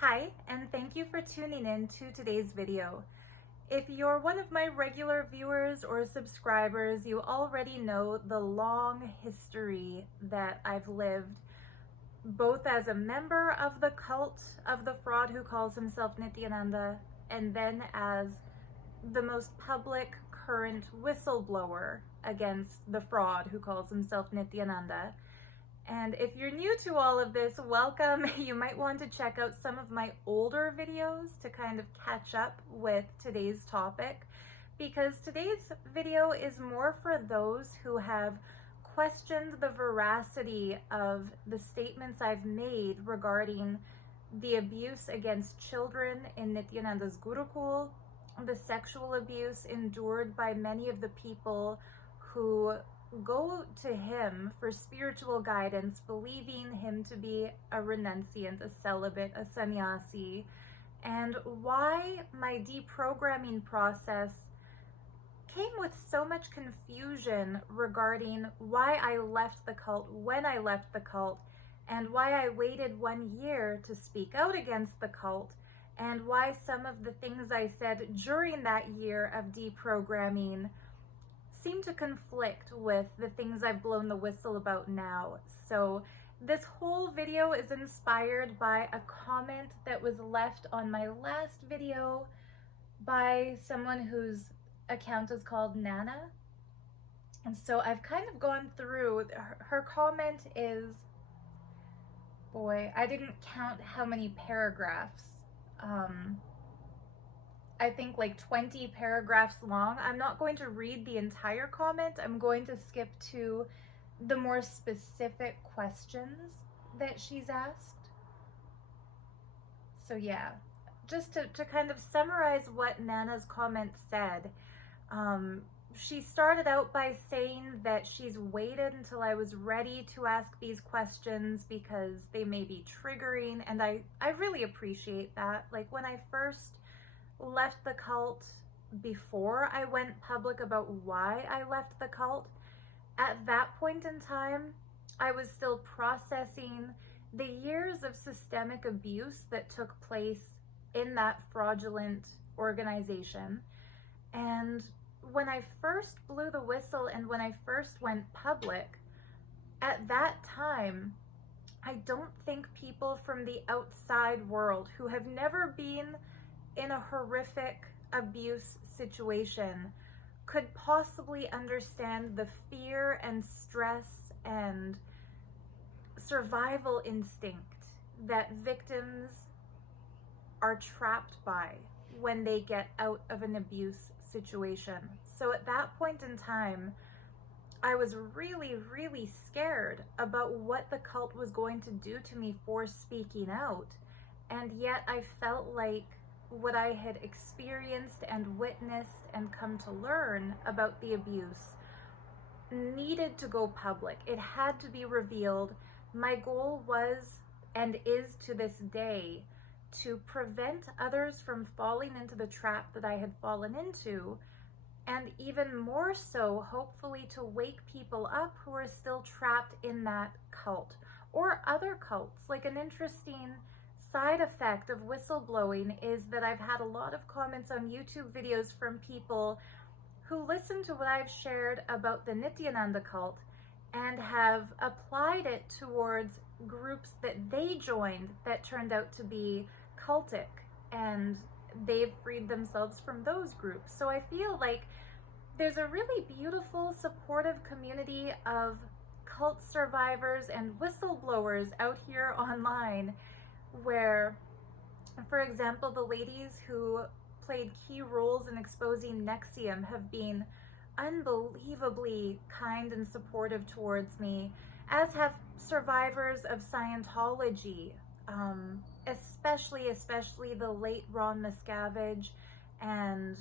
Hi, and thank you for tuning in to today's video. If you're one of my regular viewers or subscribers, you already know the long history that I've lived, both as a member of the cult of the fraud who calls himself Nithyananda, and then as the most public current whistleblower against the fraud who calls himself Nithyananda. And if you're new to all of this, welcome. You might want to check out some of my older videos to kind of catch up with today's topic, because today's video is more for those who have questioned the veracity of the statements I've made regarding the abuse against children in Nithyananda's Gurukul, the sexual abuse endured by many of the people who go to him for spiritual guidance, believing him to be a renunciant, a celibate, a sannyasi, and why my deprogramming process came with so much confusion regarding why I left the cult, when I left the cult, and why I waited 1 year to speak out against the cult, and why some of the things I said during that year of deprogramming seem to conflict with the things I've blown the whistle about now. So this whole video is inspired by a comment that was left on my last video by someone whose account is called Nana. And so I've kind of gone through, her comment is, boy, I didn't count how many paragraphs. I think like 20 paragraphs long. I'm not going to read the entire comment. I'm going to skip to the more specific questions that she's asked. So yeah, just to kind of summarize what Nana's comment said, she started out by saying that she's waited until I was ready to ask these questions because they may be triggering, and I really appreciate that. Like when I first left the cult, before I went public about why I left the cult, at that point in time, I was still processing the years of systemic abuse that took place in that fraudulent organization. And when I first blew the whistle and when I first went public, at that time, I don't think people from the outside world who have never been in a horrific abuse situation could possibly understand the fear and stress and survival instinct that victims are trapped by when they get out of an abuse situation. So at that point in time, I was really, really scared about what the cult was going to do to me for speaking out. And yet I felt like what I had experienced and witnessed and come to learn about the abuse needed to go public. It had to be revealed. My goal was, and is to this day, to prevent others from falling into the trap that I had fallen into, and even more so, hopefully, to wake people up who are still trapped in that cult or other cults. Like, an interesting side effect of whistleblowing is that I've had a lot of comments on YouTube videos from people who listen to what I've shared about the Nithyananda cult and have applied it towards groups that they joined that turned out to be cultic, and they've freed themselves from those groups. So I feel like there's a really beautiful, supportive community of cult survivors and whistleblowers out here online, where, for example, the ladies who played key roles in exposing NXIVM have been unbelievably kind and supportive towards me, as have survivors of Scientology, especially the late Ron Miscavige and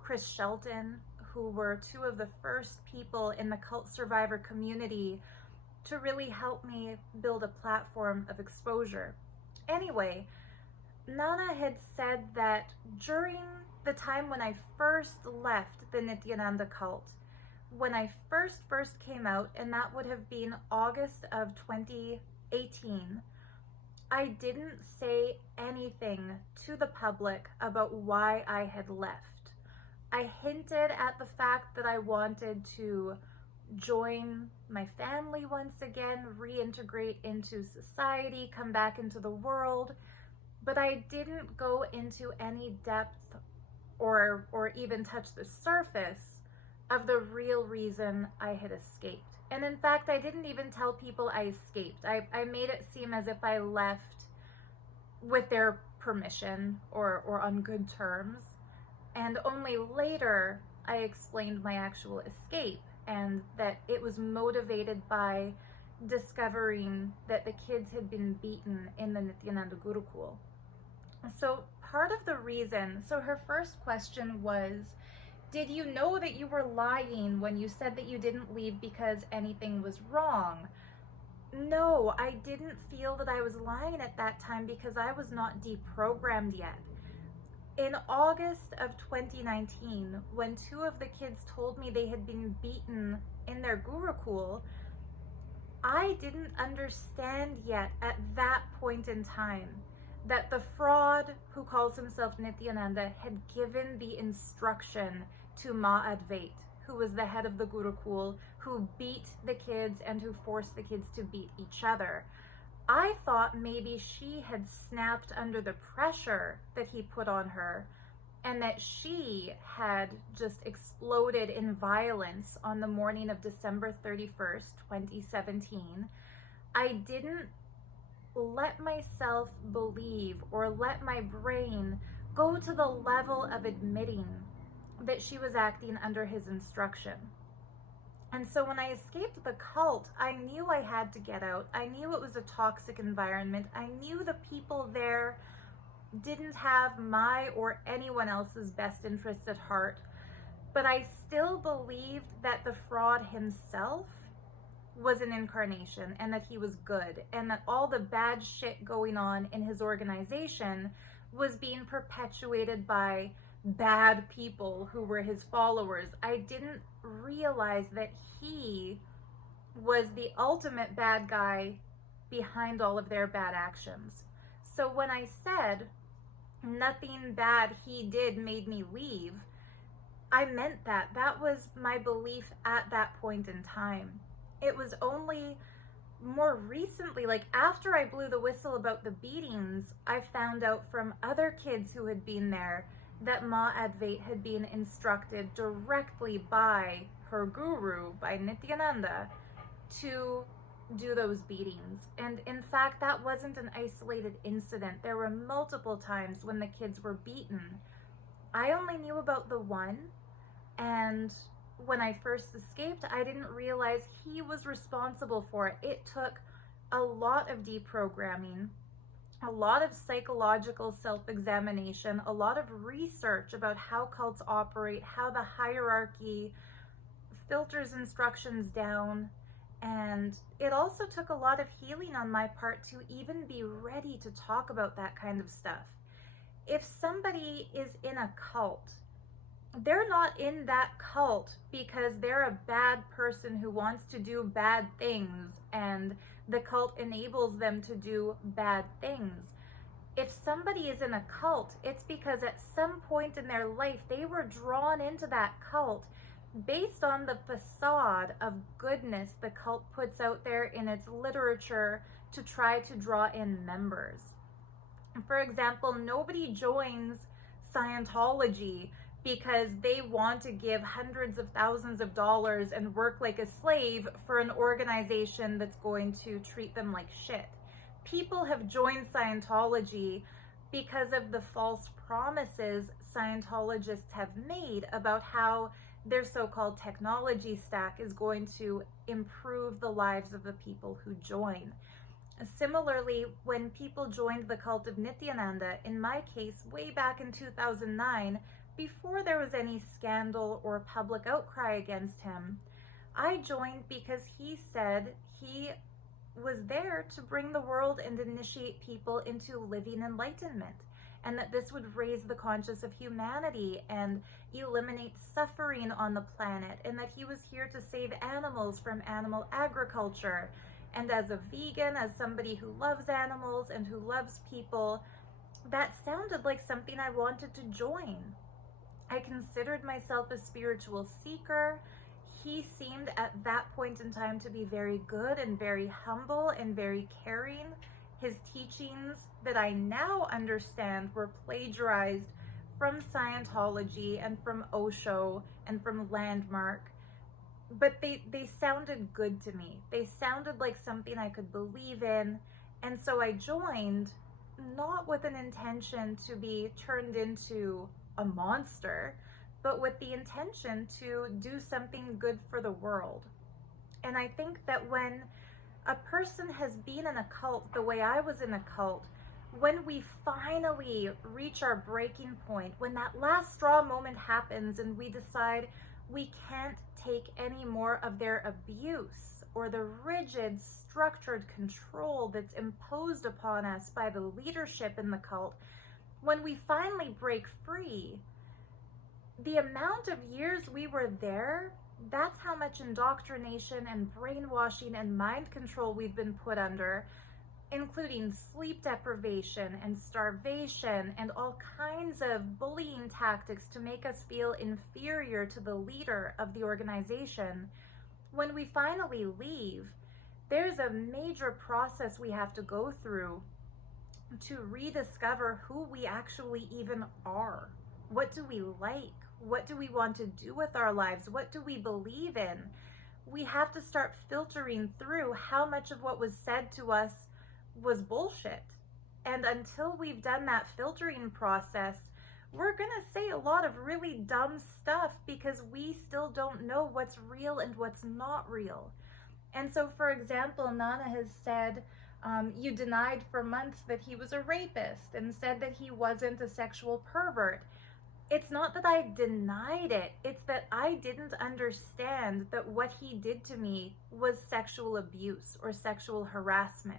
Chris Shelton, who were two of the first people in the cult survivor community to really help me build a platform of exposure. Anyway, Nana had said that during the time when I first left the Nithyananda cult, when I first came out, and that would have been August of 2018, I didn't say anything to the public about why I had left. I hinted at the fact that I wanted to join my family once again, reintegrate into society, come back into the world, but I didn't go into any depth or even touch the surface of the real reason I had escaped. And in fact, I didn't even tell people I escaped. I made it seem as if I left with their permission or on good terms. And only later I explained my actual escape, and that it was motivated by discovering that the kids had been beaten in the Nithyananda Gurukul. So part of the reason, so her first question was, did you know that you were lying when you said that you didn't leave because anything was wrong? No, I didn't feel that I was lying at that time because I was not deprogrammed yet. In August of 2019, when 2 of the kids told me they had been beaten in their Gurukul, I didn't understand yet at that point in time that the fraud who calls himself Nithyananda had given the instruction to Ma-Advait, who was the head of the Gurukul, who beat the kids and who forced the kids to beat each other. I thought maybe she had snapped under the pressure that he put on her, and that she had just exploded in violence on the morning of December 31st, 2017. I didn't let myself believe or let my brain go to the level of admitting that she was acting under his instruction. And so when I escaped the cult, I knew I had to get out. I knew it was a toxic environment. I knew the people there didn't have my or anyone else's best interests at heart. But I still believed that the fraud himself was an incarnation, and that he was good, and that all the bad shit going on in his organization was being perpetuated by bad people who were his followers. I didn't realize that he was the ultimate bad guy behind all of their bad actions. So when I said nothing bad he did made me leave, I meant that. That was my belief at that point in time. It was only more recently, like after I blew the whistle about the beatings, I found out from other kids who had been there that Ma-Advait had been instructed directly by her guru, by Nithyananda, to do those beatings. And in fact, that wasn't an isolated incident. There were multiple times when the kids were beaten. I only knew about the one, and when I first escaped, I didn't realize he was responsible for it. It took a lot of deprogramming, a lot of psychological self-examination, a lot of research about how cults operate, how the hierarchy filters instructions down. And it also took a lot of healing on my part to even be ready to talk about that kind of stuff. If somebody is in a cult, they're not in that cult because they're a bad person who wants to do bad things and the cult enables them to do bad things. If somebody is in a cult, it's because at some point in their life they were drawn into that cult based on the facade of goodness the cult puts out there in its literature to try to draw in members. For example, nobody joins Scientology because they want to give hundreds of thousands of dollars and work like a slave for an organization that's going to treat them like shit. People have joined Scientology because of the false promises Scientologists have made about how their so-called technology stack is going to improve the lives of the people who join. Similarly, when people joined the cult of Nithyananda, in my case, way back in 2009, before there was any scandal or public outcry against him, I joined because he said he was there to bring the world and initiate people into living enlightenment, and that this would raise the conscience of humanity and eliminate suffering on the planet, and that he was here to save animals from animal agriculture. And as a vegan, as somebody who loves animals and who loves people, that sounded like something I wanted to join. I considered myself a spiritual seeker. He seemed at that point in time to be very good and very humble and very caring. His teachings that I now understand were plagiarized from Scientology and from Osho and from Landmark. But they sounded good to me. They sounded like something I could believe in. And so I joined, not with an intention to be turned into a monster, but with the intention to do something good for the world. And I think that when a person has been in a cult the way I was in a cult, when we finally reach our breaking point, when that last straw moment happens and we decide we can't take any more of their abuse or the rigid, structured control that's imposed upon us by the leadership in the cult, when we finally break free, the amount of years we were there, that's how much indoctrination and brainwashing and mind control we've been put under, including sleep deprivation and starvation and all kinds of bullying tactics to make us feel inferior to the leader of the organization. When we finally leave, there's a major process we have to go through to rediscover who we actually even are. What do we like? What do we want to do with our lives? What do we believe in? We have to start filtering through how much of what was said to us was bullshit. And until we've done that filtering process, we're going to say a lot of really dumb stuff because we still don't know what's real and what's not real. And so, for example, Nana has said, you denied for months that he was a rapist and said that he wasn't a sexual pervert. It's not that I denied it. It's that I didn't understand that what he did to me was sexual abuse or sexual harassment.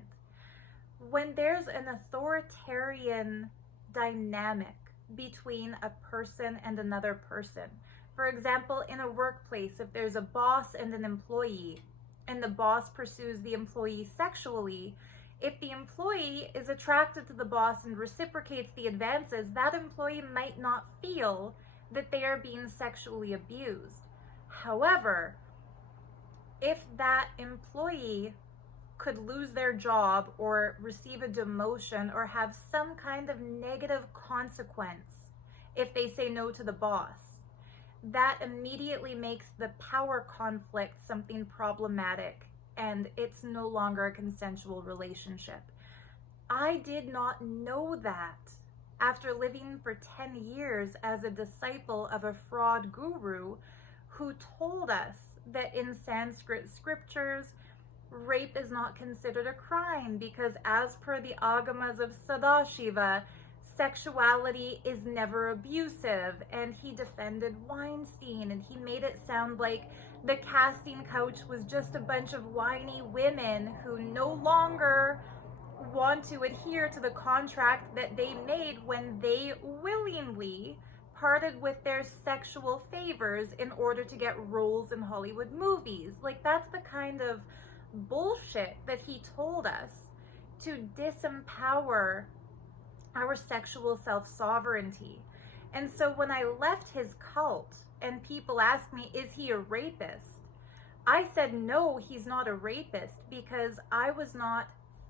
When there's an authoritarian dynamic between a person and another person, for example, in a workplace, if there's a boss and an employee, and the boss pursues the employee sexually, if the employee is attracted to the boss and reciprocates the advances, that employee might not feel that they are being sexually abused. However, if that employee could lose their job or receive a demotion or have some kind of negative consequence if they say no to the boss, that immediately makes the power conflict something problematic, and it's no longer a consensual relationship. I did not know that after living for 10 years as a disciple of a fraud guru who told us that in Sanskrit scriptures, rape is not considered a crime because as per the agamas of Sadashiva, sexuality is never abusive. And he defended Weinstein, and he made it sound like the casting couch was just a bunch of whiny women who no longer want to adhere to the contract that they made when they willingly parted with their sexual favors in order to get roles in Hollywood movies. Like, that's the kind of bullshit that he told us to disempower our sexual self-sovereignty. And so when I left his cult and people asked me, is he a rapist? I said, no, he's not a rapist because I was not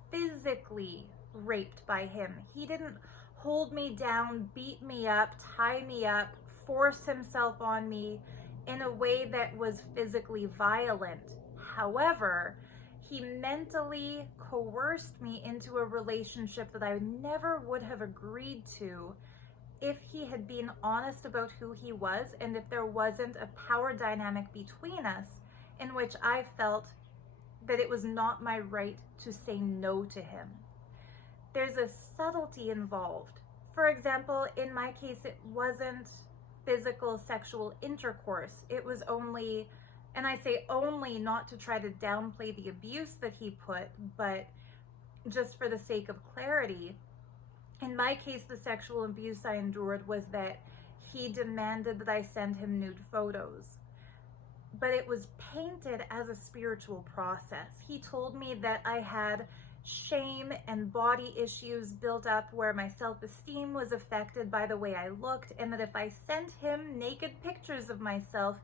physically raped by him. He didn't hold me down, beat me up, tie me up, force himself on me in a way that was physically violent. However, he mentally coerced me into a relationship that I never would have agreed to if he had been honest about who he was and if there wasn't a power dynamic between us in which I felt that it was not my right to say no to him. There's a subtlety involved. For example, in my case, it wasn't physical sexual intercourse. It was only, and I say only not to try to downplay the abuse that he put, but just for the sake of clarity, in my case, the sexual abuse I endured was that he demanded that I send him nude photos. but it was painted as a spiritual process. He told me that I had shame and body issues built up where my self-esteem was affected by the way I looked, and that if I sent him naked pictures of myself,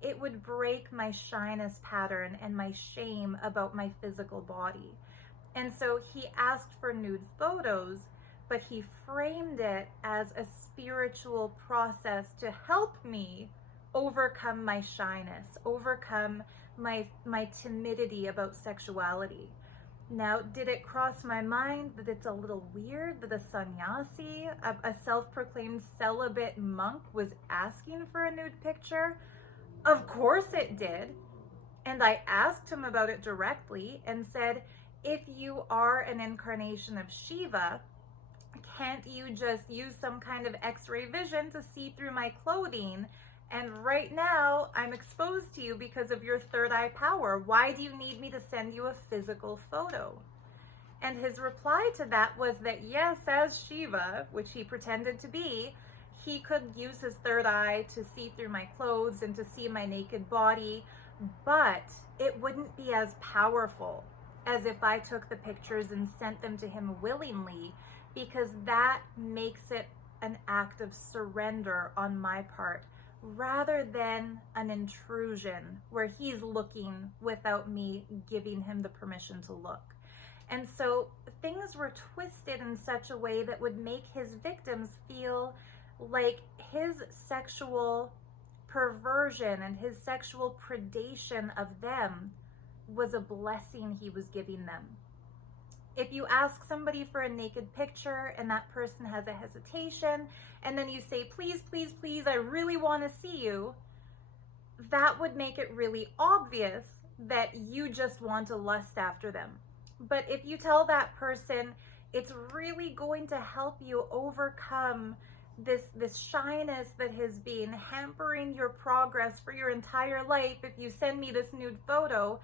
it would break my shyness pattern and my shame about my physical body. And so he asked for nude photos, but he framed it as a spiritual process to help me overcome my shyness, overcome my timidity about sexuality. Now, did it cross my mind that it's a little weird that a sannyasi, a self-proclaimed celibate monk, was asking for a nude picture? Of course it did. And I asked him about it directly and said, if you are an incarnation of Shiva, can't you just use some kind of X-ray vision to see through my clothing? And right now, I'm exposed to you because of your third eye power. Why do you need me to send you a physical photo? And his reply to that was that yes, as Shiva, which he pretended to be, he could use his third eye to see through my clothes and to see my naked body, but it wouldn't be as powerful as if I took the pictures and sent them to him willingly, because that makes it an act of surrender on my part, rather than an intrusion where he's looking without me giving him the permission to look. And so things were twisted in such a way that would make his victims feel like his sexual perversion and his sexual predation of them was a blessing he was giving them. If you ask somebody for a naked picture and that person has a hesitation, and then you say, please, please, please, I really want to see you, that would make it really obvious that you just want to lust after them. But if you tell that person, it's really going to help you overcome this shyness that has been hampering your progress for your entire life if you send me this nude photo,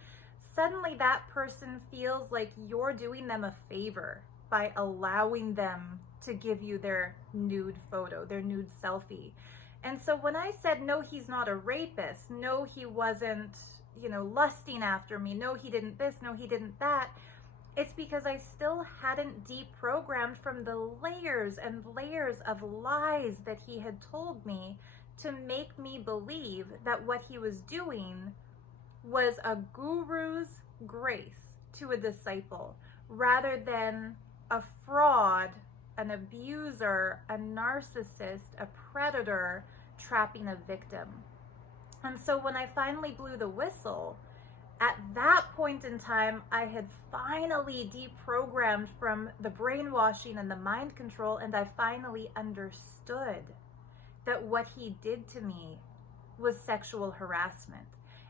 suddenly that person feels like you're doing them a favor by allowing them to give you their nude photo, their nude selfie. And so when I said, no, he's not a rapist, no, he wasn't, lusting after me, no, he didn't this, no, he didn't that, it's because I still hadn't deprogrammed from the layers and layers of lies that he had told me to make me believe that what he was doing was a guru's grace to a disciple, rather than a fraud, an abuser, a narcissist, a predator trapping a victim. And so when I finally blew the whistle, at that point in time, I had finally deprogrammed from the brainwashing and the mind control, and I finally understood that what he did to me was sexual harassment,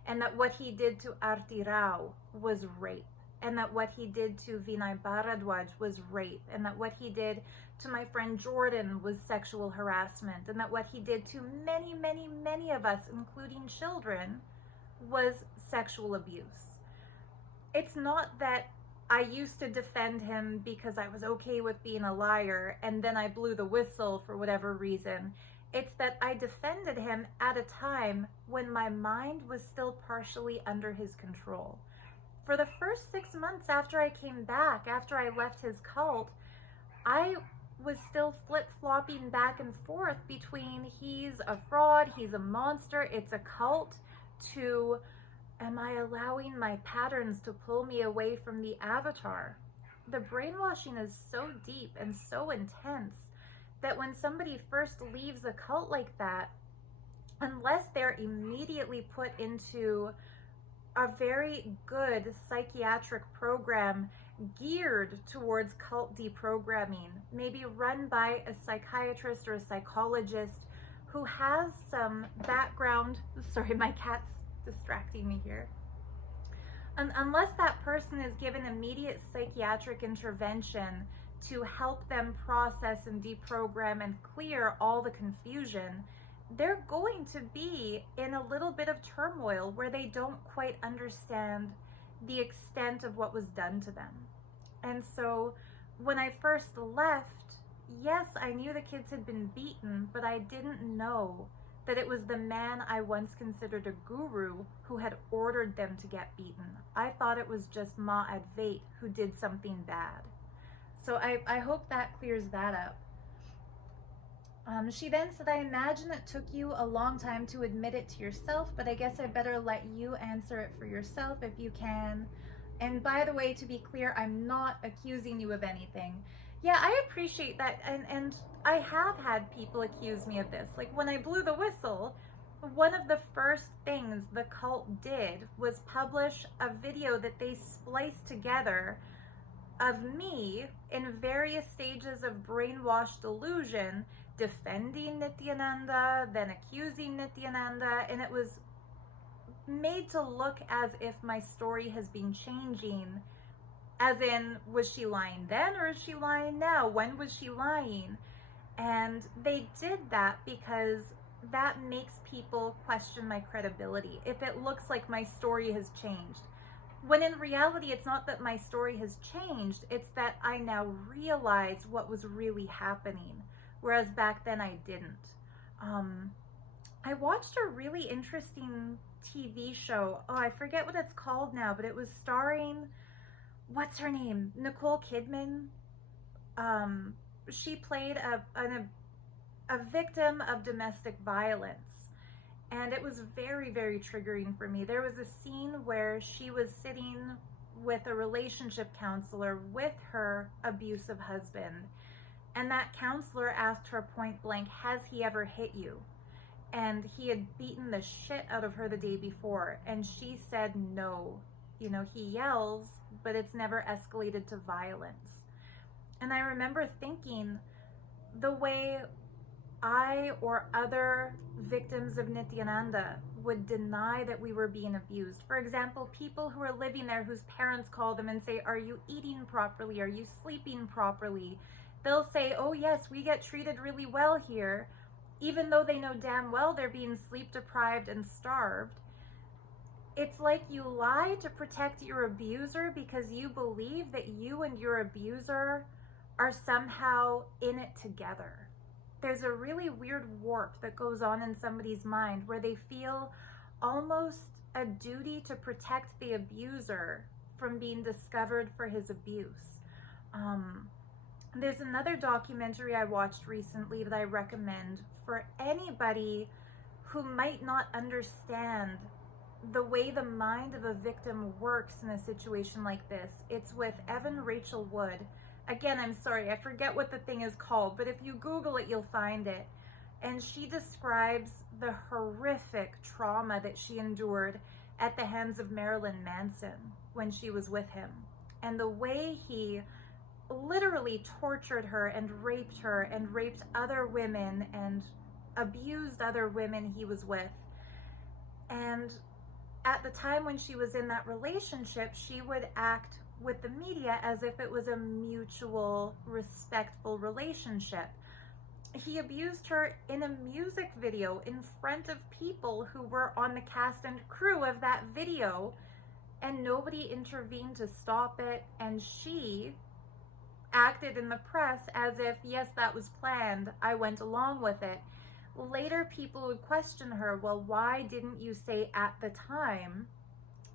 and that what he did to Arti Rao was rape, and that what he did to Vinay Bharadwaj was rape, and that what he did to my friend Jordan was sexual harassment, and that what he did to many, many, many of us, including children, was sexual abuse. It's not that I used to defend him because I was okay with being a liar and then I blew the whistle for whatever reason. It's that I defended him at a time when my mind was still partially under his control. For the first 6 months after I came back, after I left his cult, I was still flip-flopping back and forth between he's a fraud, he's a monster, it's a cult, to am I allowing my patterns to pull me away from the avatar? The brainwashing is so deep and so intense that when somebody first leaves a cult like that, unless they're immediately put into a very good psychiatric program geared towards cult deprogramming, maybe run by a psychiatrist or a psychologist who has some background, sorry, my cat's distracting me here. Unless that person is given immediate psychiatric intervention to help them process and deprogram and clear all the confusion, they're going to be in a little bit of turmoil where they don't quite understand the extent of what was done to them. And so when I first left, yes, I knew the kids had been beaten, but I didn't know that it was the man I once considered a guru who had ordered them to get beaten. I thought it was just Ma Advait who did something bad. So I hope that clears that up. She then said, I imagine it took you a long time to admit it to yourself, but I guess I better let you answer it for yourself if you can. And by the way, to be clear, I'm not accusing you of anything. Yeah, I appreciate that. And I have had people accuse me of this. Like when I blew the whistle, one of the first things the cult did was publish a video that they spliced together of me in various stages of brainwashed delusion, defending Nithyananda, then accusing Nithyananda, and it was made to look as if my story has been changing, as in, was she lying then or is she lying now? When was she lying? And they did that because that makes people question my credibility if it looks like my story has changed. When in reality, it's not that my story has changed, it's that I now realize what was really happening, whereas back then I didn't. I watched a really interesting TV show. Oh, I forget what it's called now, but it was starring, what's her name? Nicole Kidman. She played a victim of domestic violence. And it was very, very triggering for me. There was a scene where she was sitting with a relationship counselor with her abusive husband. And that counselor asked her point blank, has he ever hit you? And he had beaten the shit out of her the day before. And she said no. You know, he yells, but it's never escalated to violence. And I remember thinking, the way I or other victims of Nithyananda would deny that we were being abused. For example, people who are living there whose parents call them and say, are you eating properly? Are you sleeping properly? They'll say, oh yes, we get treated really well here, even though they know damn well they're being sleep deprived and starved. It's like you lie to protect your abuser because you believe that you and your abuser are somehow in it together. There's a really weird warp that goes on in somebody's mind where they feel almost a duty to protect the abuser from being discovered for his abuse. There's another documentary I watched recently that I recommend for anybody who might not understand the way the mind of a victim works in a situation like this. It's with Evan Rachel Wood. Again, I'm sorry, I forget what the thing is called, but if you Google it, you'll find it. And she describes the horrific trauma that she endured at the hands of Marilyn Manson when she was with him. And the way he literally tortured her and raped other women and abused other women he was with. And at the time when she was in that relationship, she would act with the media as if it was a mutual, respectful relationship. He abused her in a music video in front of people who were on the cast and crew of that video, and nobody intervened to stop it, and she acted in the press as if, yes, that was planned, I went along with it. Later, people would question her, well, why didn't you say at the time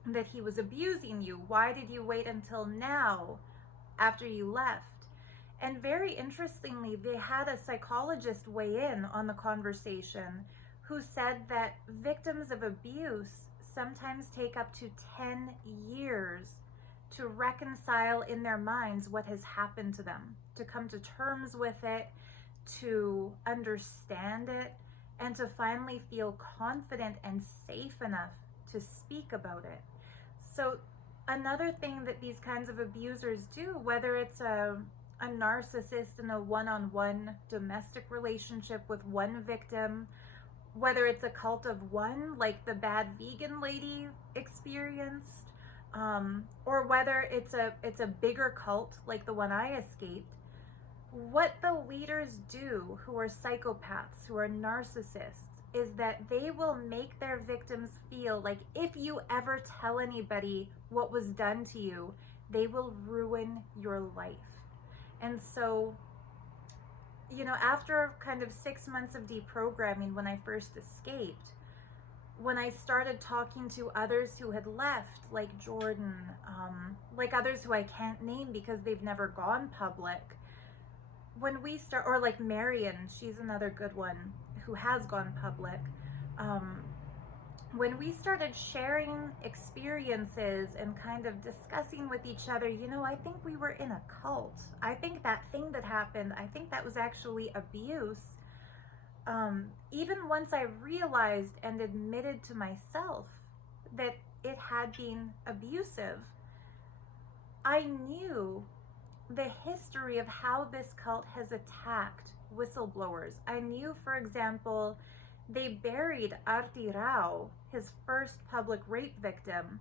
that he was abusing you? Why did you wait until now after you left? And very interestingly, they had a psychologist weigh in on the conversation who said that victims of abuse sometimes take up to 10 years to reconcile in their minds what has happened to them, to come to terms with it, to understand it, and to finally feel confident and safe enough to speak about it. So another thing that these kinds of abusers do, whether it's a narcissist in a one-on-one domestic relationship with one victim, whether it's a cult of one, like the bad vegan lady experienced, or whether it's a bigger cult like the one I escaped, what the leaders do who are psychopaths, who are narcissists, is that they will make their victims feel like if you ever tell anybody what was done to you, they will ruin your life. And so you know, after kind of 6 months of deprogramming, when I first escaped, when I started talking to others who had left, like Jordan, like others who I can't name because they've never gone public, when we start, or like Marion, she's another good one who has gone public. When we started sharing experiences and kind of discussing with each other, you know, I think we were in a cult. I think that thing that happened, I think that was actually abuse. Even once I realized and admitted to myself that it had been abusive, I knew the history of how this cult has attacked whistleblowers. I knew, for example, they buried Arti Rao, his first public rape victim,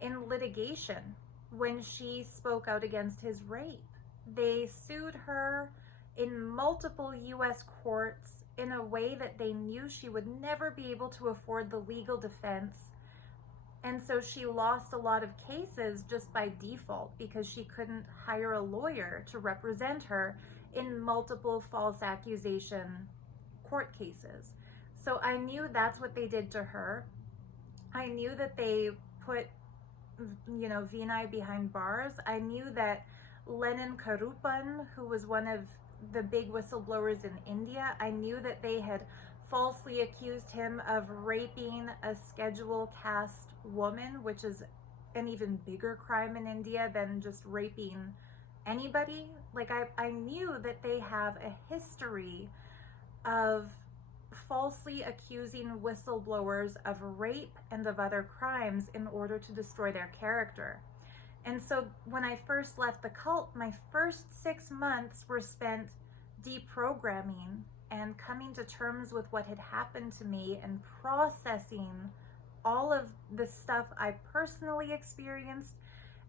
in litigation when she spoke out against his rape. They sued her in multiple US courts in a way that they knew she would never be able to afford the legal defense. And so she lost a lot of cases just by default because she couldn't hire a lawyer to represent her in multiple false accusation court cases. So I knew that's what they did to her. I knew that they put, you know, Vinay behind bars. I knew that Lenin Karupan, who was one of the big whistleblowers in India, I knew that they had falsely accused him of raping a schedule caste woman, which is an even bigger crime in India than just raping anybody. Like I knew that they have a history of falsely accusing whistleblowers of rape and of other crimes in order to destroy their character. And so when I first left the cult, my first 6 months were spent deprogramming and coming to terms with what had happened to me and processing all of the stuff I personally experienced,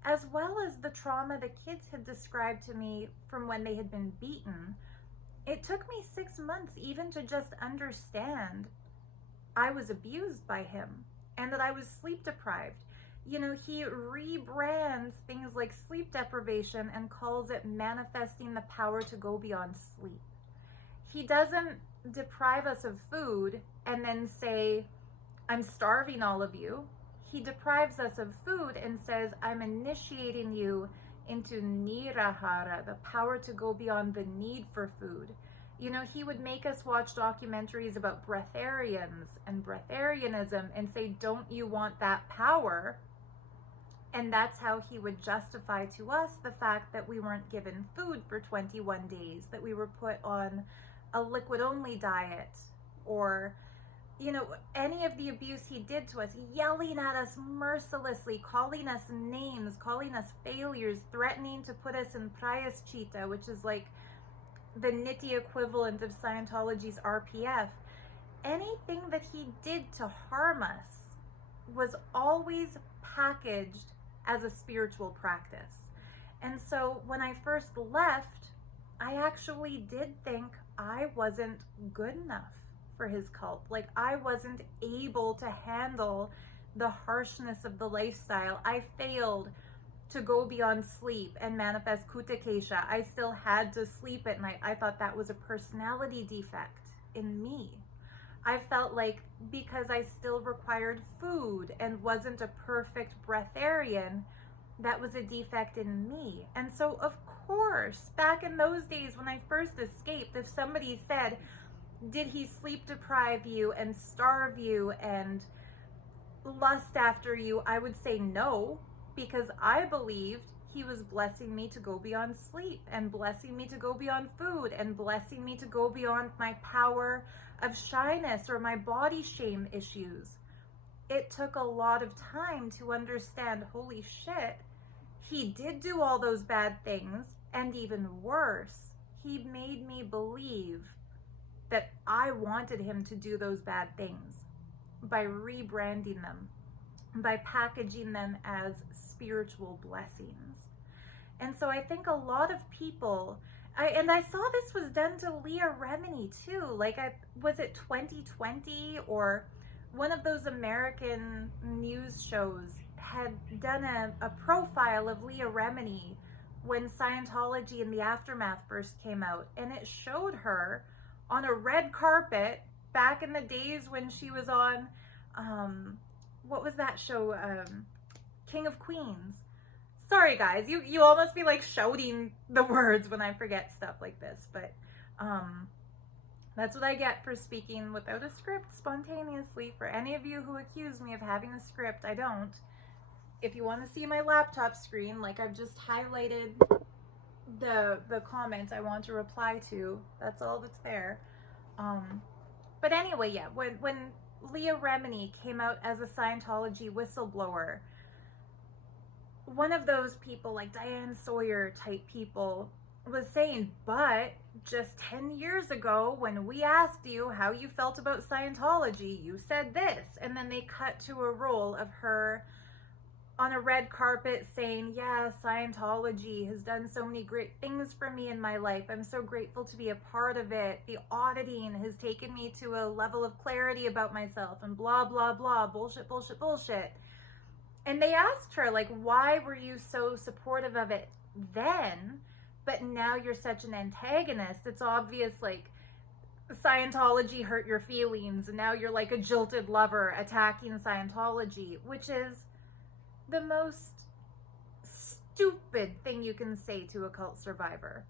as well as the trauma the kids had described to me from when they had been beaten. It took me 6 months even to just understand I was abused by him and that I was sleep deprived. You know, he rebrands things like sleep deprivation and calls it manifesting the power to go beyond sleep. He doesn't deprive us of food and then say, I'm starving all of you. He deprives us of food and says, I'm initiating you into nirahara, the power to go beyond the need for food. You know, he would make us watch documentaries about breatharians and breatharianism and say, don't you want that power? And that's how he would justify to us the fact that we weren't given food for 21 days, that we were put on a liquid-only diet, or, you know, any of the abuse he did to us, yelling at us mercilessly, calling us names, calling us failures, threatening to put us in prayaschita, which is like the Nitya equivalent of Scientology's RPF. Anything that he did to harm us was always packaged as a spiritual practice. And so when I first left, I actually did think I wasn't good enough for his cult. Like, I wasn't able to handle the harshness of the lifestyle. I failed to go beyond sleep and manifest kutakesha. I still had to sleep at night. I thought that was a personality defect in me. I felt like because I still required food and wasn't a perfect breatharian, that was a defect in me. And so, of course, back in those days when I first escaped, if somebody said, did he sleep deprive you and starve you and lust after you, I would say no, because I believed he was blessing me to go beyond sleep and blessing me to go beyond food and blessing me to go beyond my power of shyness or my body shame issues. It took a lot of time to understand, holy shit, he did do all those bad things, and even worse, he made me believe that I wanted him to do those bad things by rebranding them, by packaging them as spiritual blessings. And so I think a lot of people, I saw this was done to Leah Remini too. Like, was it 2020 or one of those American news shows had done a profile of Leah Remini when Scientology and the Aftermath first came out, and it showed her on a red carpet back in the days when she was on, what was that show? King of Queens. Sorry guys, you all must be like shouting the words when I forget stuff like this, but that's what I get for speaking without a script spontaneously. For any of you who accuse me of having a script, I don't. If you want to see my laptop screen, like I've just highlighted the comment I want to reply to, that's all that's there. But anyway, yeah, when Leah Remini came out as a Scientology whistleblower, one of those people, like Diane Sawyer type people, was saying, but just 10 years ago when we asked you how you felt about Scientology, you said this. And then they cut to a roll of her on a red carpet saying, yeah, Scientology has done so many great things for me in my life. I'm so grateful to be a part of it. The auditing has taken me to a level of clarity about myself, and blah, blah, blah, bullshit, bullshit, bullshit. And they asked her, like, why were you so supportive of it then, but now you're such an antagonist? It's obvious, like, Scientology hurt your feelings, and now you're like a jilted lover attacking Scientology, which is the most stupid thing you can say to a cult survivor.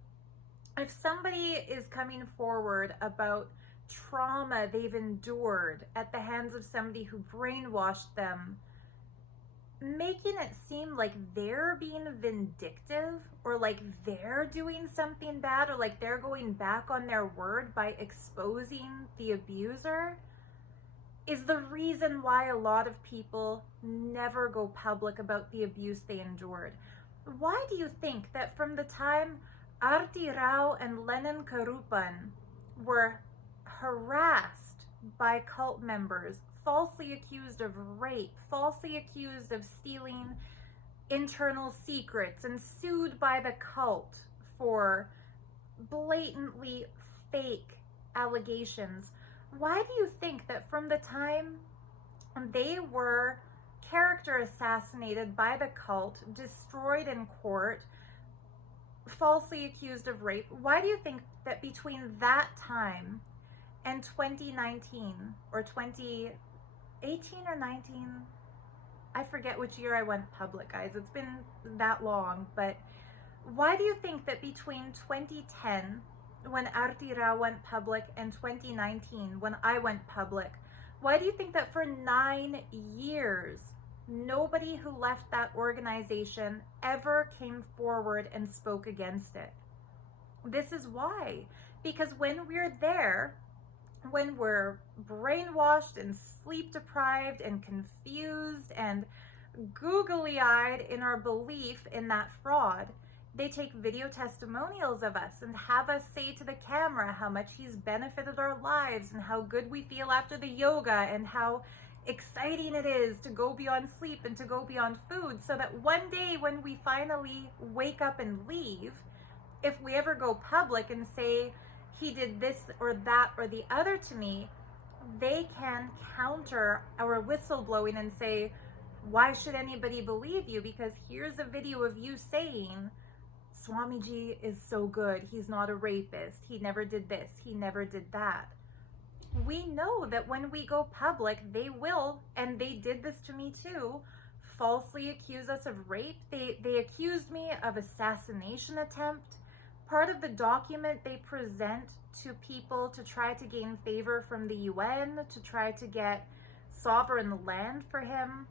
If somebody is coming forward about trauma they've endured at the hands of somebody who brainwashed them, making it seem like they're being vindictive, or like they're doing something bad, or like they're going back on their word by exposing the abuser, is the reason why a lot of people never go public about the abuse they endured. Why do you think that from the time Arti Rao and Lenin Karupan were harassed by cult members, falsely accused of rape, falsely accused of stealing internal secrets, and sued by the cult for blatantly fake allegations, why do you think that from the time they were character assassinated by the cult, destroyed in court, falsely accused of rape, why do you think that between that time and 2019 or 2018 or 19, I forget which year I went public, guys, it's been that long, but why do you think that between 2010, when Arti Rao went public, and 2019, when I went public, why do you think that for 9 years, nobody who left that organization ever came forward and spoke against it? This is why. Because when we're there, when we're brainwashed and sleep deprived and confused and googly-eyed in our belief in that fraud, they take video testimonials of us and have us say to the camera how much he's benefited our lives and how good we feel after the yoga and how exciting it is to go beyond sleep and to go beyond food, so that one day when we finally wake up and leave, if we ever go public and say he did this or that or the other to me, they can counter our whistleblowing and say, why should anybody believe you? Because here's a video of you saying Swamiji is so good, he's not a rapist, he never did this, he never did that. We know that when we go public, they will, and they did this to me too, falsely accuse us of rape. They accused me of assassination attempt. Part of the document they present to people to try to gain favor from the UN, to try to get sovereign land for him,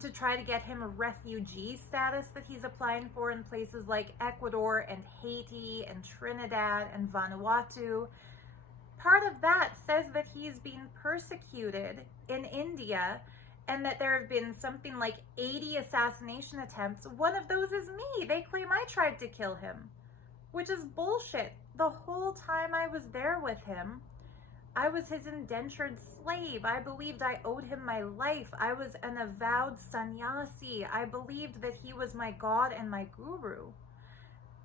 to try to get him a refugee status that he's applying for in places like Ecuador and Haiti and Trinidad and Vanuatu. Part of that says that he's being persecuted in India and that there have been something like 80 assassination attempts. One of those is me. They claim I tried to kill him, which is bullshit. The whole time I was there with him, I was his indentured slave. I believed I owed him my life. I was an avowed sannyasi. I believed that he was my God and my guru.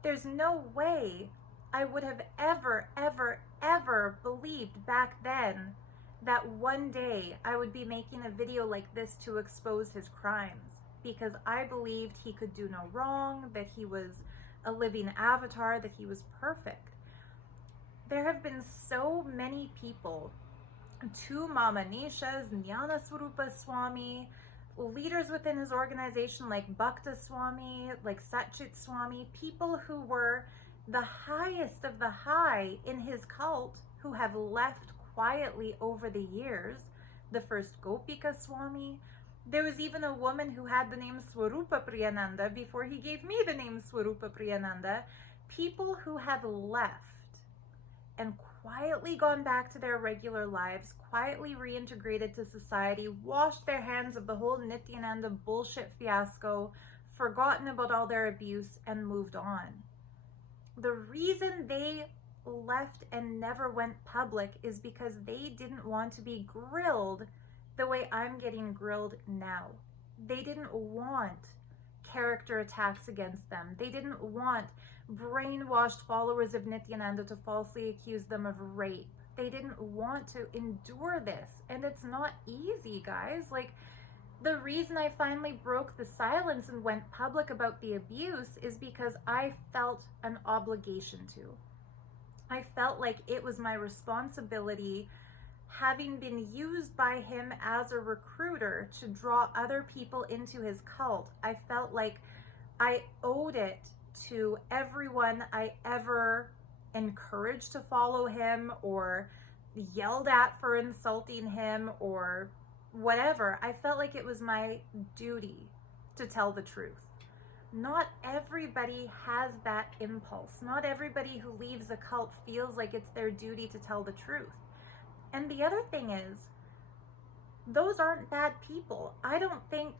There's no way I would have ever believed back then that one day I would be making a video like this to expose his crimes, because I believed he could do no wrong, that he was a living avatar, that he was perfect. There have been so many people, two Mama Nishas, Jnana Swarupa Swami, leaders within his organization like Bhakta Swami, like Satchit Swami, people who were the highest of the high in his cult, who have left quietly over the years. The first Gopika Swami. There was even a woman who had the name Swarupa Priyananda before he gave me the name Swarupa Priyananda. People who have left and quietly gone back to their regular lives, quietly reintegrated to society, washed their hands of the whole Nithyananda bullshit fiasco, forgotten about all their abuse, and moved on. The reason they left and never went public is because they didn't want to be grilled the way I'm getting grilled now. They didn't want character attacks against them. They didn't want brainwashed followers of Nithyananda to falsely accuse them of rape. They didn't want to endure this. And it's not easy, guys. Like, the reason I finally broke the silence and went public about the abuse is because I felt an obligation to. I felt like it was my responsibility, having been used by him as a recruiter to draw other people into his cult. I felt like I owed it to everyone I ever encouraged to follow him or yelled at for insulting him or whatever. I felt like it was my duty to tell the truth. Not everybody has that impulse. Not everybody who leaves a cult feels like it's their duty to tell the truth. And the other thing is, those aren't bad people. I don't think,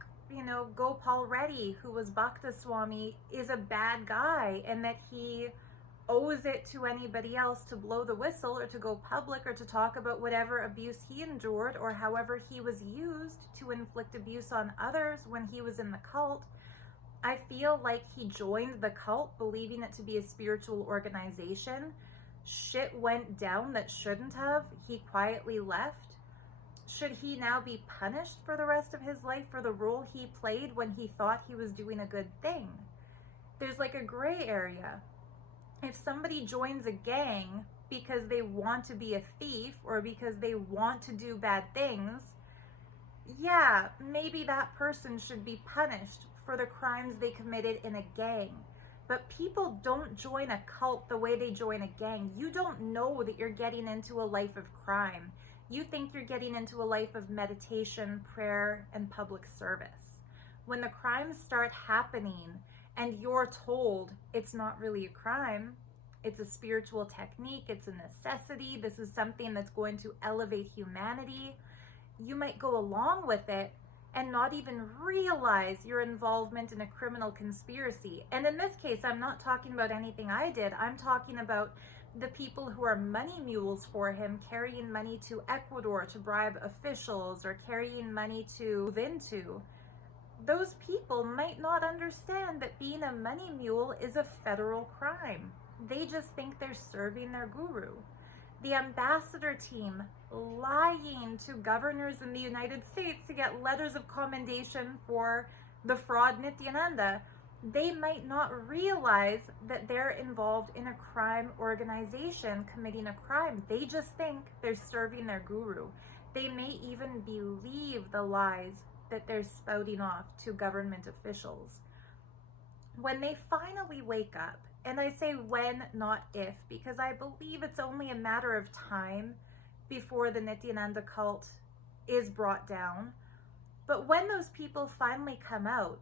Gopal Reddy, who was Bhakta Swami, is a bad guy and that he owes it to anybody else to blow the whistle or to go public or to talk about whatever abuse he endured or however he was used to inflict abuse on others when he was in the cult. I feel like he joined the cult believing it to be a spiritual organization. Shit went down that shouldn't have. He quietly left. Should he now be punished for the rest of his life for the role he played when he thought he was doing a good thing? There's like a gray area. If somebody joins a gang because they want to be a thief or because they want to do bad things, yeah, maybe that person should be punished for the crimes they committed in a gang. But people don't join a cult the way they join a gang. You don't know that you're getting into a life of crime. You think you're getting into a life of meditation, prayer, and public service. When the crimes start happening and you're told it's not really a crime, it's a spiritual technique, it's a necessity, this is something that's going to elevate humanity, you might go along with it and not even realize your involvement in a criminal conspiracy. And in this case, I'm not talking about anything I did. I'm talking about the people who are money mules for him, carrying money to Ecuador to bribe officials or carrying money to move into. Those people might not understand that being a money mule is a federal crime. They just think they're serving their guru. The ambassador team lying to governors in the United States to get letters of commendation for the fraud Nithyananda, they might not realize that they're involved in a crime organization committing a crime. They just think they're serving their guru. They may even believe the lies that they're spouting off to government officials. When they finally wake up, and I say when, not if, because I believe it's only a matter of time before the Nithyananda cult is brought down. But when those people finally come out,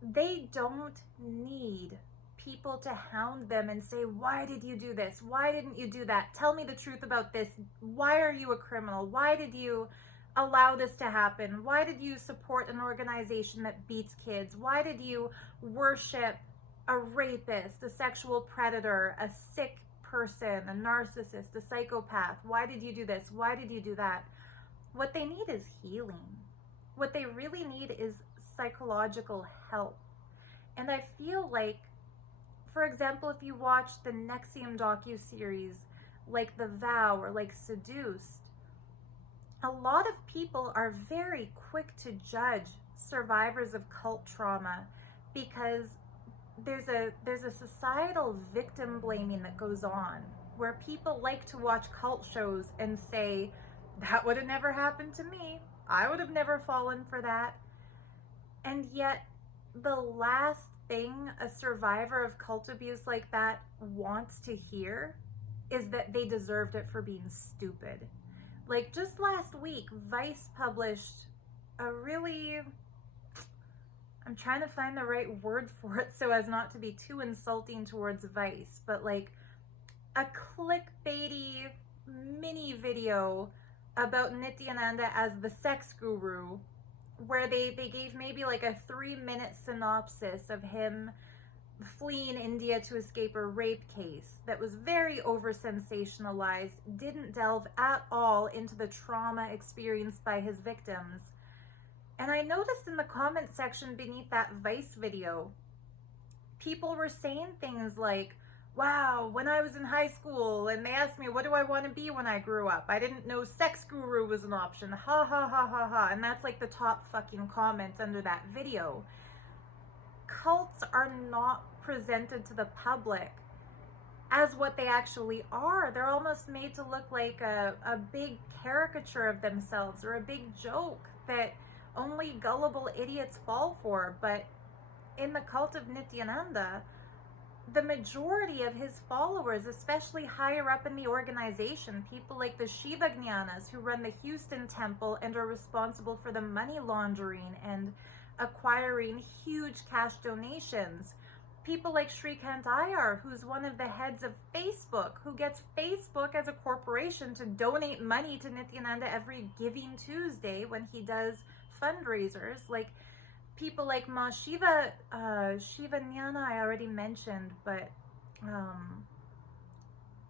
they don't need people to hound them and say, why did you do this? Why didn't you do that? Tell me the truth about this. Why are you a criminal? Why did you allow this to happen? Why did you support an organization that beats kids? Why did you worship a rapist, a sexual predator, a sick person, a narcissist, a psychopath? Why did you do this? Why did you do that? What they need is healing. What they really need is psychological help. And I feel like, for example, if you watch the NXIVM docuseries like The Vow or like Seduced, a lot of people are very quick to judge survivors of cult trauma because there's a societal victim blaming that goes on, where people like to watch cult shows and say, that would have never happened to me. I would have never fallen for that. And yet, the last thing a survivor of cult abuse like that wants to hear is that they deserved it for being stupid. Like, just last week, Vice published a really, I'm trying to find the right word for it so as not to be too insulting towards Vice, but like a clickbaity mini video about Nithyananda as the sex guru, where they gave maybe like a 3-minute synopsis of him fleeing India to escape a rape case that was very over sensationalized, didn't delve at all into the trauma experienced by his victims. And I noticed in the comment section beneath that Vice video, people were saying things like, wow, when I was in high school and they asked me, what do I want to be when I grew up? I didn't know sex guru was an option. Ha ha ha ha ha. And that's like the top fucking comment under that video. Cults are not presented to the public as what they actually are. They're almost made to look like a big caricature of themselves or a big joke that only gullible idiots fall for. But in the cult of Nithyananda, the majority of his followers, especially higher up in the organization, people like the Shiva Jnanas who run the Houston temple and are responsible for the money laundering and acquiring huge cash donations, people like Shrikant Iyer, who's one of the heads of Facebook, who gets Facebook as a corporation to donate money to Nithyananda every Giving Tuesday when he does fundraisers, like people like Ma Shiva Jnana I already mentioned, but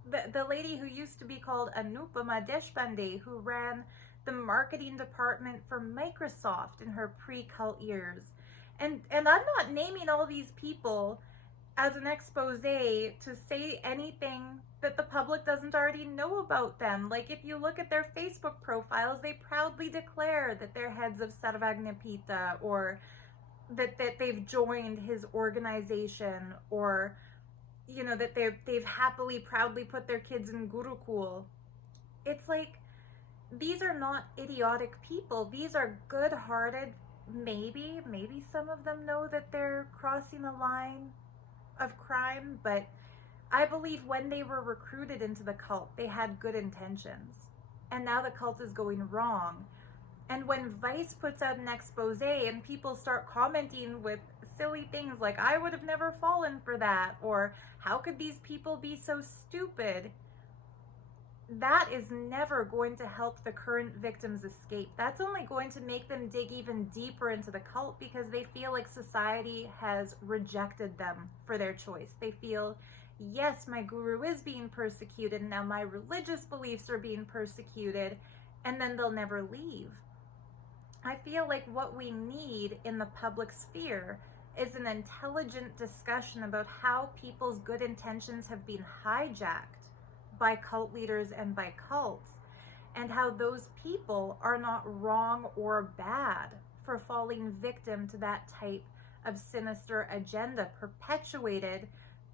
the lady who used to be called Anupama Deshpande, who ran the marketing department for Microsoft in her pre-cult years. And I'm not naming all these people as an expose to say anything that the public doesn't already know about them. Like, if you look at their Facebook profiles, they proudly declare that they're heads of Sarvagnapita, or that they've joined his organization, or, you know, that they've happily, proudly put their kids in Gurukul. It's like, these are not idiotic people. These are good-hearted, maybe some of them know that they're crossing a line of crime, but I believe when they were recruited into the cult, they had good intentions. And now the cult is going wrong. And when Vice puts out an expose and people start commenting with silly things like, I would have never fallen for that, or how could these people be so stupid? That is never going to help the current victims escape. That's only going to make them dig even deeper into the cult, because they feel like society has rejected them for their choice. They feel, yes, my guru is being persecuted, now my religious beliefs are being persecuted, and then they'll never leave. I feel like what we need in the public sphere is an intelligent discussion about how people's good intentions have been hijacked by cult leaders and by cults, and how those people are not wrong or bad for falling victim to that type of sinister agenda perpetuated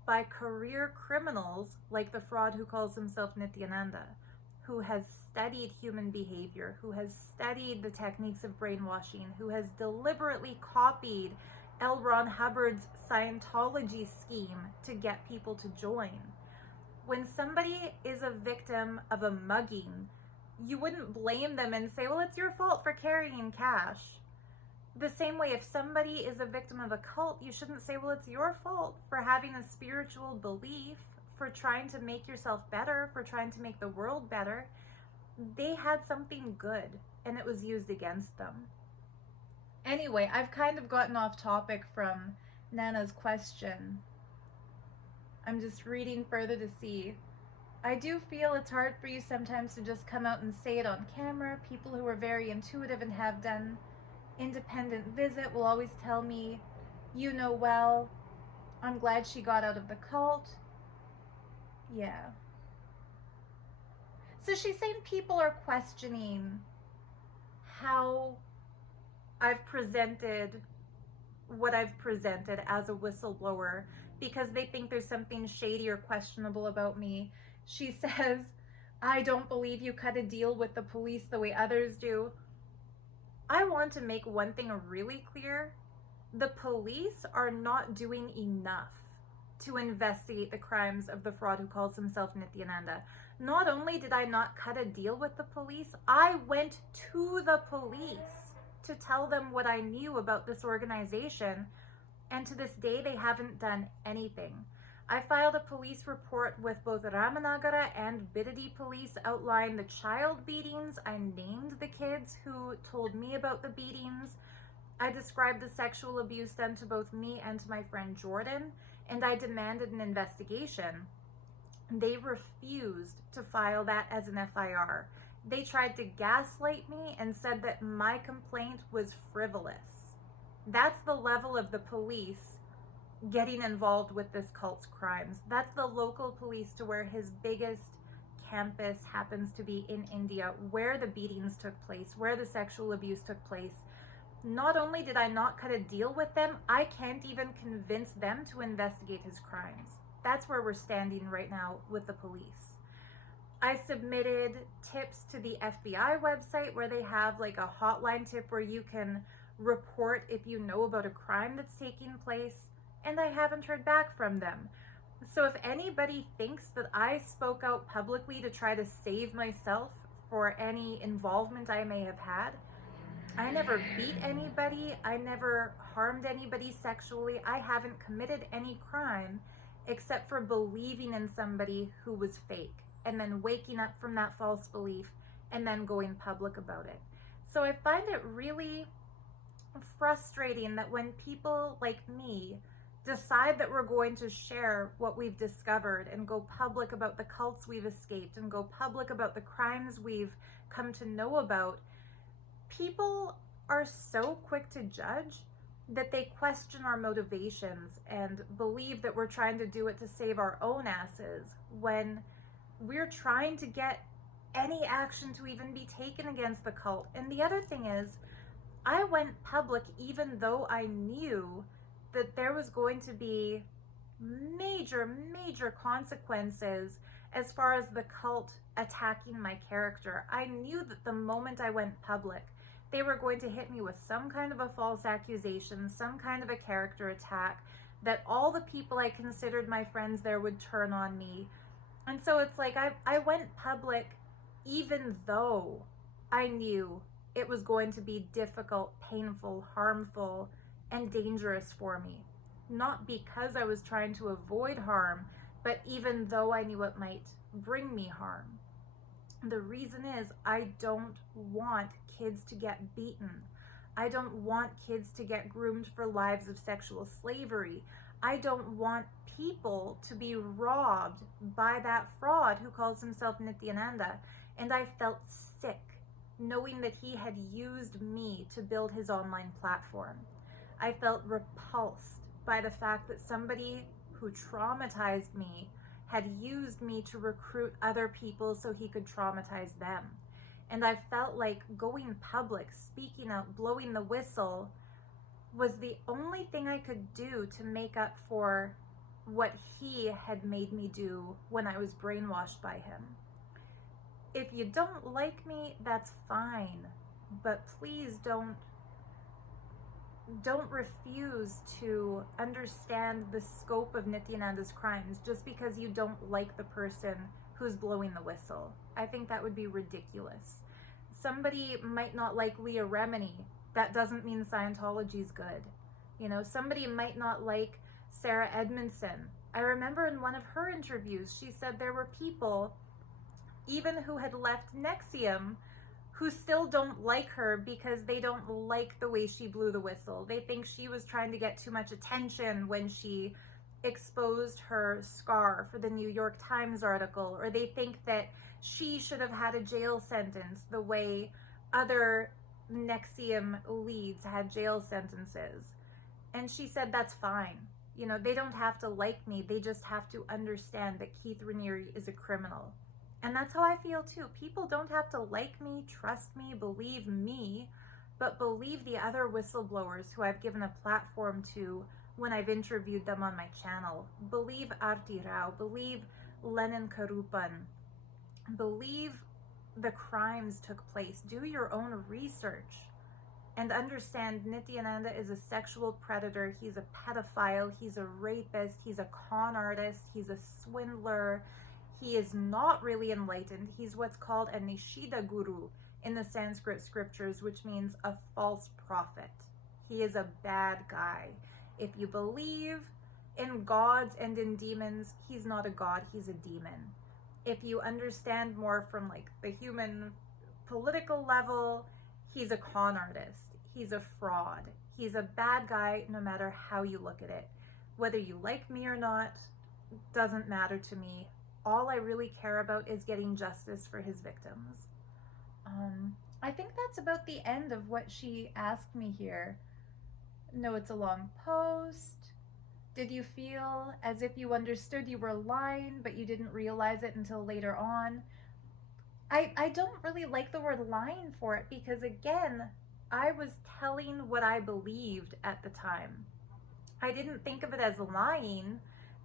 by career criminals like the fraud who calls himself Nithyananda, who has studied human behavior, who has studied the techniques of brainwashing, who has deliberately copied L. Ron Hubbard's Scientology scheme to get people to join. When somebody is a victim of a mugging, you wouldn't blame them and say, well, it's your fault for carrying cash. The same way, if somebody is a victim of a cult, you shouldn't say, well, it's your fault for having a spiritual belief, for trying to make yourself better, for trying to make the world better. They had something good, and it was used against them. Anyway, I've kind of gotten off topic from Nana's question. I'm just reading further to see. I do feel it's hard for you sometimes to just come out and say it on camera. People who are very intuitive and have done independent visit will always tell me, you know well, I'm glad she got out of the cult. Yeah. So she's saying people are questioning how I've presented what I've presented as a whistleblower because they think there's something shady or questionable about me. She says, I don't believe you cut a deal with the police the way others do. I want to make one thing really clear. The police are not doing enough to investigate the crimes of the fraud who calls himself Nithyananda. Not only did I not cut a deal with the police, I went to the police to tell them what I knew about this organization, and to this day they haven't done anything. I filed a police report with both Ramanagara and Bidadi police outlining the child beatings. I named the kids who told me about the beatings. I described the sexual abuse done to both me and to my friend Jordan, and I demanded an investigation. They refused to file that as an FIR. They tried to gaslight me and said that my complaint was frivolous. That's the level of the police getting involved with this cult's crimes. That's the local police to where his biggest campus happens to be in India, where the beatings took place, where the sexual abuse took place. Not only did I not cut a deal with them, I can't even convince them to investigate his crimes. That's where we're standing right now with the police. I submitted tips to the FBI website where they have like a hotline tip where you can report if you know about a crime that's taking place, and I haven't heard back from them. So if anybody thinks that I spoke out publicly to try to save myself for any involvement I may have had, I never beat anybody, I never harmed anybody sexually, I haven't committed any crime except for believing in somebody who was fake and then waking up from that false belief and then going public about it. So I find it really frustrating that when people like me decide that we're going to share what we've discovered and go public about the cults we've escaped and go public about the crimes we've come to know about, people are so quick to judge that they question our motivations and believe that we're trying to do it to save our own asses when we're trying to get any action to even be taken against the cult. And the other thing is, I went public even though I knew that there was going to be major consequences as far as the cult attacking my character. I knew that the moment I went public, they were going to hit me with some kind of a false accusation, some kind of a character attack, that all the people I considered my friends there would turn on me. And so it's like I went public even though I knew it was going to be difficult, painful, harmful, and dangerous for me. Not because I was trying to avoid harm, but even though I knew it might bring me harm. The reason is I don't want kids to get beaten. I don't want kids to get groomed for lives of sexual slavery. I don't want people to be robbed by that fraud who calls himself Nithyananda. And I felt sick knowing that he had used me to build his online platform. I felt repulsed by the fact that somebody who traumatized me had used me to recruit other people so he could traumatize them. And I felt like going public, speaking out, blowing the whistle was the only thing I could do to make up for what he had made me do when I was brainwashed by him. If you don't like me, that's fine, but please don't refuse to understand the scope of Nithyananda's crimes just because you don't like the person who's blowing the whistle. I think that would be ridiculous. Somebody might not like Leah Remini. That doesn't mean Scientology's good. You know, somebody might not like Sarah Edmondson. I remember in one of her interviews, she said there were people, even who had left NXIVM, who still don't like her because they don't like the way she blew the whistle. They think she was trying to get too much attention when she exposed her scar for the New York Times article, or they think that she should have had a jail sentence the way other NXIVM leads had jail sentences. And she said, that's fine. You know, they don't have to like me. They just have to understand that Keith Raniere is a criminal. And that's how I feel too. People don't have to like me, trust me, believe me. but believe the other whistleblowers who I've given a platform to when I've interviewed them on my channel. Believe Arti Rao, believe Lenin Karupan, believe the crimes took place. Do your own research and understand Nithyananda is a sexual predator. He's a pedophile. He's a rapist. He's a con artist. He's a swindler. He is not really enlightened. He's what's called a Nishida Guru in the Sanskrit scriptures, which means a false prophet. He is a bad guy. If you believe in gods and in demons, he's not a god, he's a demon. If you understand more from like the human political level, he's a con artist. He's a fraud. He's a bad guy no matter how you look at it. Whether you like me or not, doesn't matter to me. All I really care about is getting justice for his victims. I think that's about the end of what she asked me here. No, it's a long post. Did you feel as if you understood you were lying, but you didn't realize it until later on? I don't really like the word lying for it, because again, I was telling what I believed at the time. I didn't think of it as lying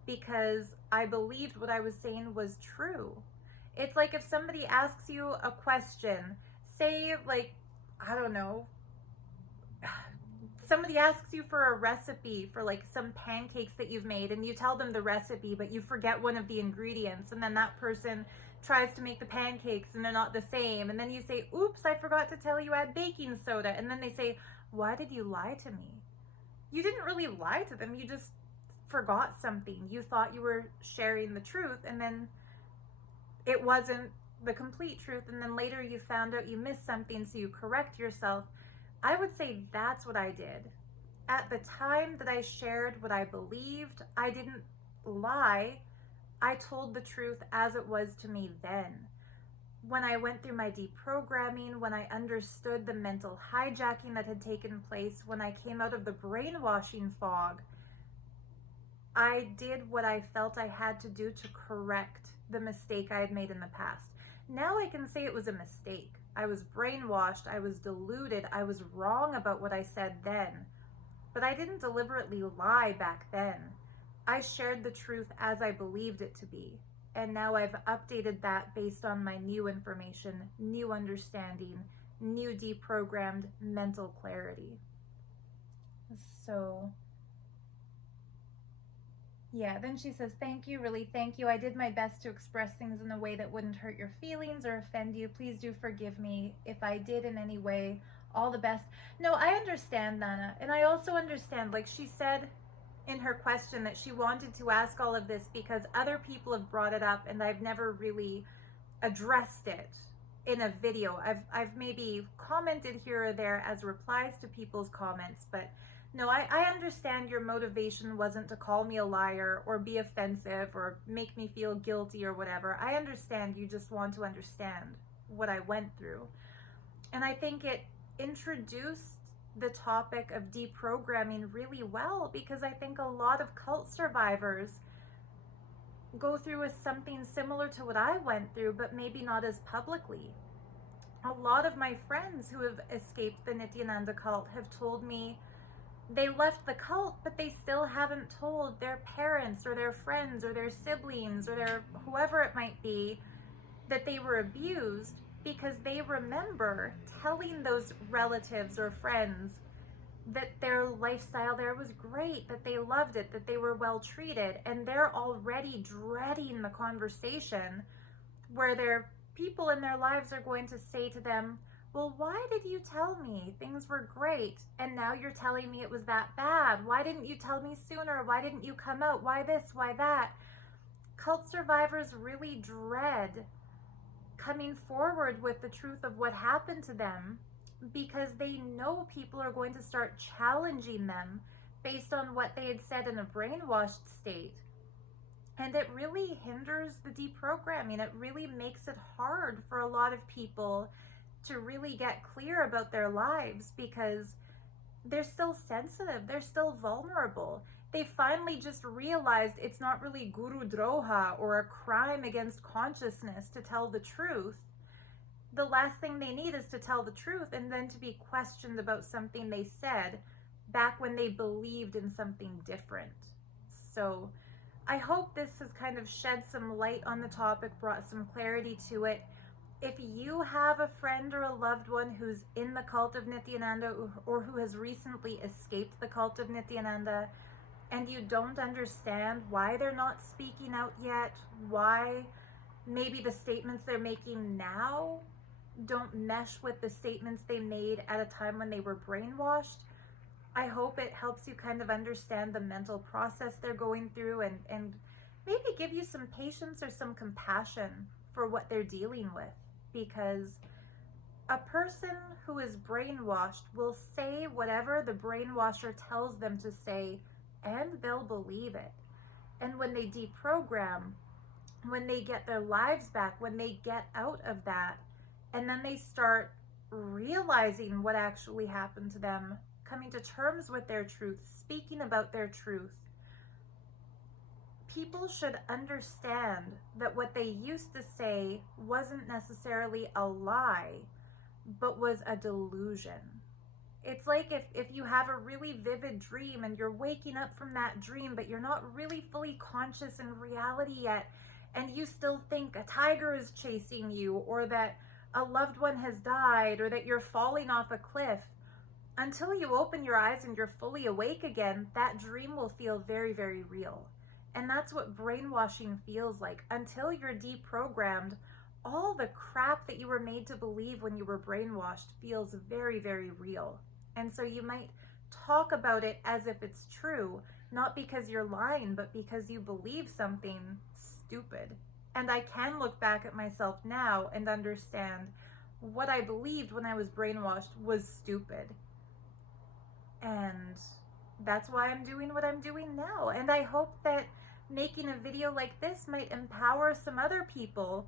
because I believed what I was saying was true. It's like if somebody asks you a question, say like, I don't know, somebody asks you for a recipe for like some pancakes that you've made, and you tell them the recipe, but you forget one of the ingredients, and then that person tries to make the pancakes and they're not the same, and then you say, oops, I forgot to tell you add baking soda, and then they say, why did you lie to me? You didn't really lie to them, you just forgot something. You thought you were sharing the truth, and then it wasn't the complete truth, and then later you found out you missed something, so you correct yourself. I would say that's what I did. At the time that I shared what I believed, I didn't lie. I told the truth as it was to me then. When I went through my deprogramming, when I understood the mental hijacking that had taken place, when I came out of the brainwashing fog, I did what I felt I had to do to correct the mistake I had made in the past. Now I can say it was a mistake. I was brainwashed, I was deluded, I was wrong about what I said then. But I didn't deliberately lie back then. I shared the truth as I believed it to be. And now I've updated that based on my new information, new understanding, new deprogrammed mental clarity. So, yeah, then she says, thank you, really thank you. I did my best to express things in a way that wouldn't hurt your feelings or offend you. Please do forgive me if I did in any way. All the best. No, I understand, Nana. And I also understand, like she said in her question, that she wanted to ask all of this because other people have brought it up and I've never really addressed it in a video. I've maybe commented here or there as replies to people's comments, but no, I understand your motivation wasn't to call me a liar or be offensive or make me feel guilty or whatever. I understand you just want to understand what I went through. And I think it introduced the topic of deprogramming really well, because I think a lot of cult survivors go through with something similar to what I went through, but maybe not as publicly. A lot of my friends who have escaped the Nithyananda cult have told me they left the cult, but they still haven't told their parents or their friends or their siblings or their whoever it might be that they were abused, because they remember telling those relatives or friends that their lifestyle there was great, that they loved it, that they were well treated, and they're already dreading the conversation where their people in their lives are going to say to them, well, why did you tell me things were great and now you're telling me it was that bad? Why didn't you tell me sooner? Why didn't you come out? Why this? Why that? Cult survivors really dread coming forward with the truth of what happened to them, because they know people are going to start challenging them based on what they had said in a brainwashed state. And it really hinders the deprogramming. It really makes it hard for a lot of people to really get clear about their lives, because they're still sensitive, they're still vulnerable. They finally just realized it's not really guru droha or a crime against consciousness to tell the truth. the last thing they need is to tell the truth and then to be questioned about something they said back when they believed in something different. So I hope this has kind of shed some light on the topic, brought some clarity to it. If you have a friend or a loved one who's in the cult of Nithyananda or who has recently escaped the cult of Nithyananda, and you don't understand why they're not speaking out yet, why maybe the statements they're making now don't mesh with the statements they made at a time when they were brainwashed, I hope it helps you kind of understand the mental process they're going through and maybe give you some patience or some compassion for what they're dealing with. Because a person who is brainwashed will say whatever the brainwasher tells them to say, and they'll believe it. And when they deprogram, when they get their lives back, when they get out of that, and then they start realizing what actually happened to them, coming to terms with their truth, speaking about their truth, people should understand that what they used to say wasn't necessarily a lie, but was a delusion. It's like if you have a really vivid dream and you're waking up from that dream, but you're not really fully conscious in reality yet, and you still think a tiger is chasing you, or that a loved one has died, or that you're falling off a cliff. Until you open your eyes and you're fully awake again, that dream will feel very, very real. And that's what brainwashing feels like. Until you're deprogrammed, all the crap that you were made to believe when you were brainwashed feels very, very real. And so you might talk about it as if it's true, not because you're lying, but because you believe something stupid. And I can look back at myself now and understand what I believed when I was brainwashed was stupid. And that's why I'm doing what I'm doing now. And I hope that making a video like this might empower some other people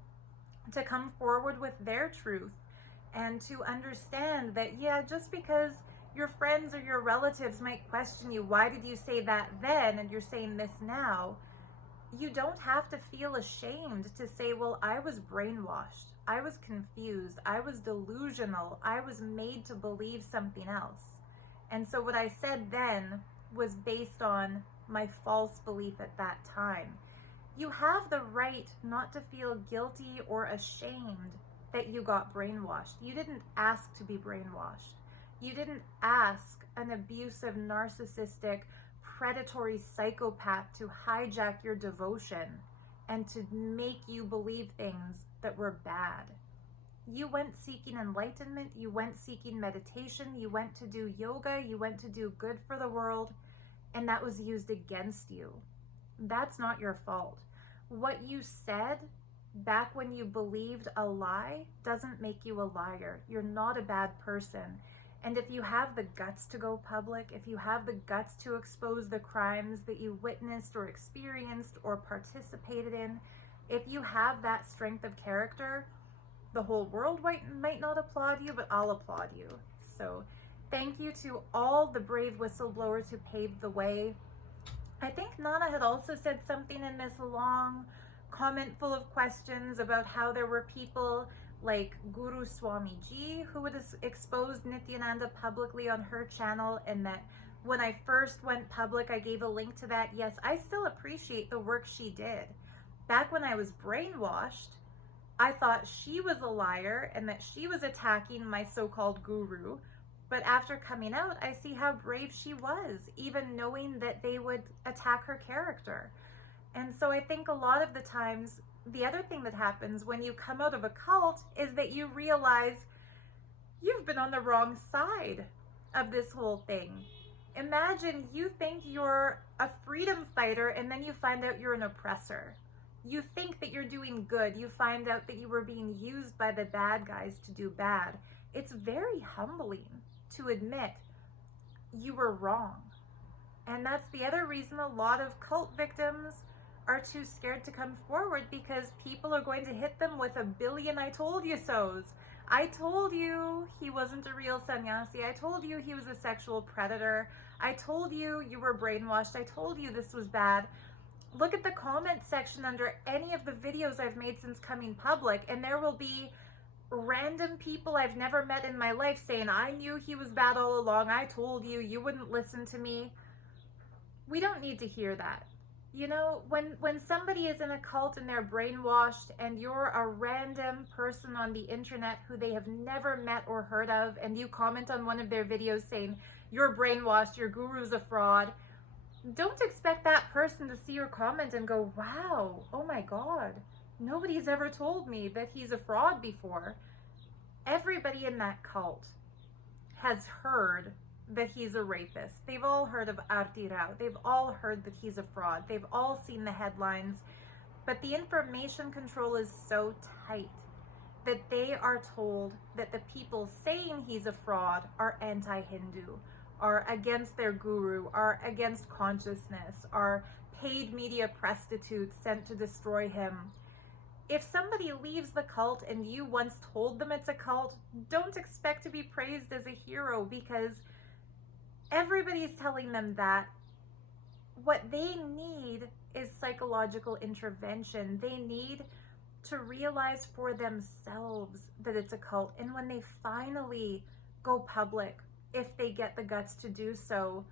to come forward with their truth and to understand that, yeah, just because your friends or your relatives might question you, why did you say that then and you're saying this now, you don't have to feel ashamed to say, well, I was brainwashed, I was confused, I was delusional, I was made to believe something else. And so what I said then was based on my false belief at that time. You have the right not to feel guilty or ashamed that you got brainwashed. You didn't ask to be brainwashed. You didn't ask an abusive, narcissistic, predatory psychopath to hijack your devotion and to make you believe things that were bad. You went seeking enlightenment, you went seeking meditation, you went to do yoga, you went to do good for the world, and that was used against you. That's not your fault. What you said back when you believed a lie doesn't make you a liar. You're not a bad person. And if you have the guts to go public, if you have the guts to expose the crimes that you witnessed or experienced or participated in, if you have that strength of character, the whole world might not applaud you, but I'll applaud you. So thank you to all the brave whistleblowers who paved the way. I think Nana had also said something in this long comment full of questions about how there were people like Guru Swamiji who would expose Nithyananda publicly on her channel, and that when I first went public, I gave a link to that. Yes, I still appreciate the work she did. Back when I was brainwashed, I thought she was a liar and that she was attacking my so-called guru. But after coming out, I see how brave she was, even knowing that they would attack her character. And so I think a lot of the times, the other thing that happens when you come out of a cult is that you realize you've been on the wrong side of this whole thing. Imagine you think you're a freedom fighter and then you find out you're an oppressor. You think that you're doing good. You find out that you were being used by the bad guys to do bad. It's very humbling to admit you were wrong. And that's the other reason a lot of cult victims are too scared to come forward, because people are going to hit them with a billion I-told-you-sos. I told you he wasn't a real sannyasi. I told you he was a sexual predator. I told you you were brainwashed. I told you this was bad. Look at the comment section under any of the videos I've made since coming public, and there will be random people I've never met in my life saying, I knew he was bad all along, I told you, you wouldn't listen to me. We don't need to hear that. You know, when somebody is in a cult and they're brainwashed and you're a random person on the internet who they have never met or heard of, and you comment on one of their videos saying, you're brainwashed, your guru's a fraud, don't expect that person to see your comment and go, wow, oh my God, nobody's ever told me that he's a fraud before. Everybody in that cult has heard that he's a rapist. They've all heard of Artirao. They've all heard that he's a fraud. They've all seen the headlines. But the information control is so tight that they are told that the people saying he's a fraud are anti-Hindu, are against their guru, are against consciousness, are paid media prostitutes sent to destroy him. If somebody leaves the cult and you once told them it's a cult, don't expect to be praised as a hero, because everybody's telling them that. What they need is psychological intervention. They need to realize for themselves that it's a cult. And when they finally go public, if they get the guts to do so,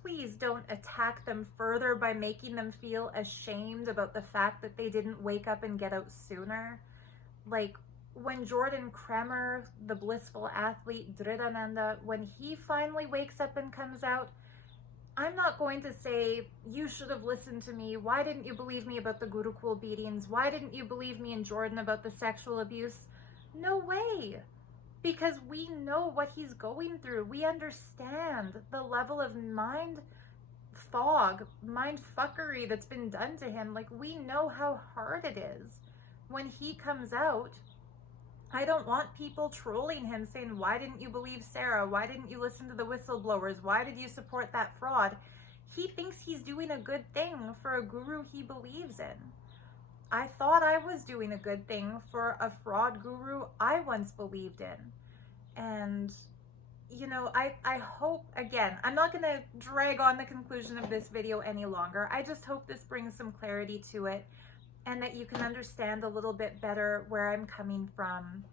please don't attack them further by making them feel ashamed about the fact that they didn't wake up and get out sooner. Like, when Jordan Kremer, the blissful athlete, Nithyananda, when he finally wakes up and comes out, I'm not going to say, you should have listened to me. Why didn't you believe me about the Gurukul beatings? Why didn't you believe me and Jordan about the sexual abuse? No way. Because we know what he's going through. We understand the level of mind fog, mind fuckery that's been done to him. Like, we know how hard it is. When he comes out, I don't want people trolling him saying, why didn't you believe Sarah? Why didn't you listen to the whistleblowers? Why did you support that fraud? He thinks he's doing a good thing for a guru he believes in. I thought I was doing a good thing for a fraud guru I once believed in. And, you know, I hope, again, I'm not going to drag on the conclusion of this video any longer. I just hope this brings some clarity to it, and that you can understand a little bit better where I'm coming from.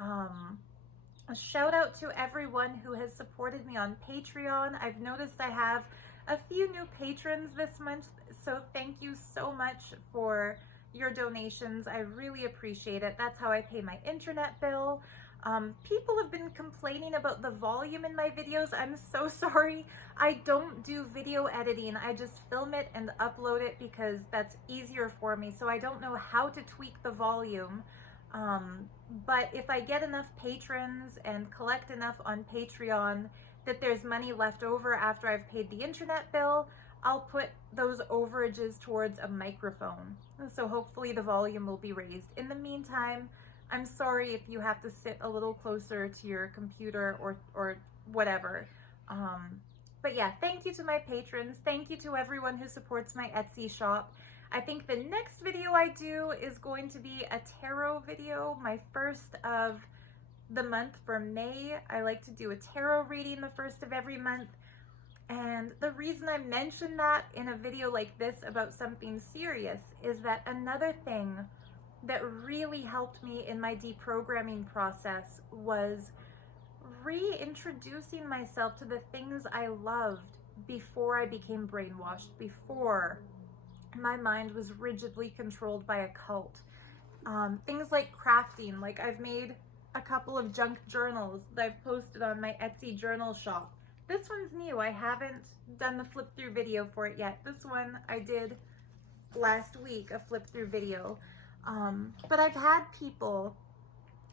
A shout out to everyone who has supported me on Patreon. I've noticed I have a few new patrons this month, so thank you so much for your donations. I really appreciate it. That's how I pay my internet bill. People have been complaining about the volume in my videos. I'm so sorry. I don't do video editing. I just film it and upload it because that's easier for me. So I don't know how to tweak the volume. But if I get enough patrons and collect enough on Patreon that there's money left over after I've paid the internet bill, I'll put those overages towards a microphone. So hopefully the volume will be raised. In the meantime, I'm sorry if you have to sit a little closer to your computer or whatever. But yeah, thank you to my patrons. Thank you to everyone who supports my Etsy shop. I think the next video I do is going to be a tarot video, my first of the month for May. I like to do a tarot reading the first of every month. And the reason I mention that in a video like this about something serious is that another thing that really helped me in my deprogramming process was reintroducing myself to the things I loved before I became brainwashed, before my mind was rigidly controlled by a cult. Things like crafting, like I've made a couple of junk journals that I've posted on my Etsy journal shop. This one's new. I haven't done the flip through video for it yet. This one I did last week, a flip through video. But I've had people,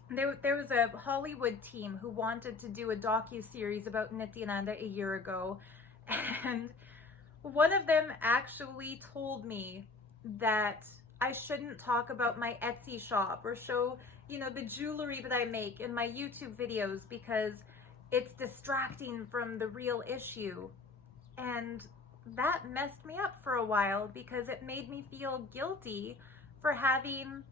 there was a Hollywood team who wanted to do a docu-series about Nithyananda a year ago, and one of them actually told me that I shouldn't talk about my Etsy shop or show, you know, the jewelry that I make in my YouTube videos because it's distracting from the real issue. And that messed me up for a while because it made me feel guilty for having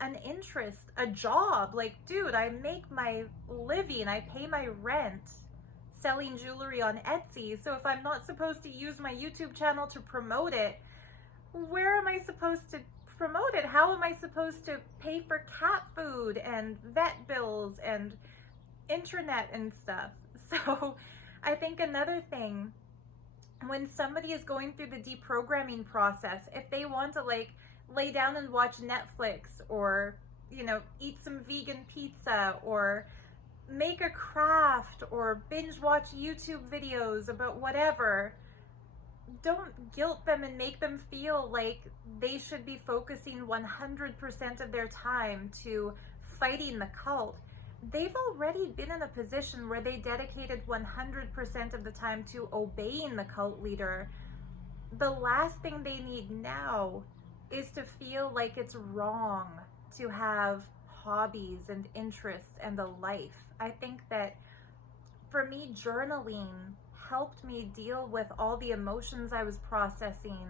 an interest, a job. Like, dude, I make my living, I pay my rent selling jewelry on Etsy. So if I'm not supposed to use my YouTube channel to promote it, where am I supposed to promote it? How am I supposed to pay for cat food and vet bills and internet and stuff? So I think another thing, when somebody is going through the deprogramming process, if they want to like lay down and watch Netflix, or, you know, eat some vegan pizza, or make a craft, or binge watch YouTube videos about whatever, don't guilt them and make them feel like they should be focusing 100% of their time to fighting the cult. They've already been in a position where they dedicated 100% of the time to obeying the cult leader. The last thing they need now is to feel like it's wrong to have hobbies and interests and a life. I think that for me, journaling helped me deal with all the emotions I was processing,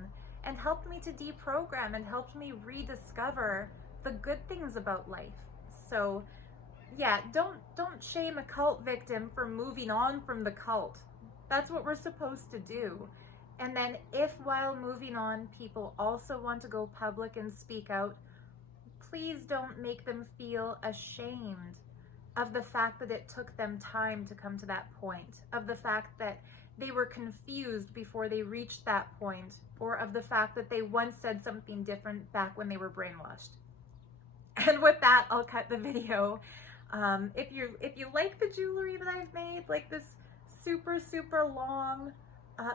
and helped me to deprogram, and helped me rediscover the good things about life. So yeah, don't shame a cult victim for moving on from the cult. That's what we're supposed to do. And then if while moving on, people also want to go public and speak out, please don't make them feel ashamed of the fact that it took them time to come to that point, of the fact that they were confused before they reached that point, or of the fact that they once said something different back when they were brainwashed. And with that, I'll cut the video. If you like the jewelry that I've made, like this super long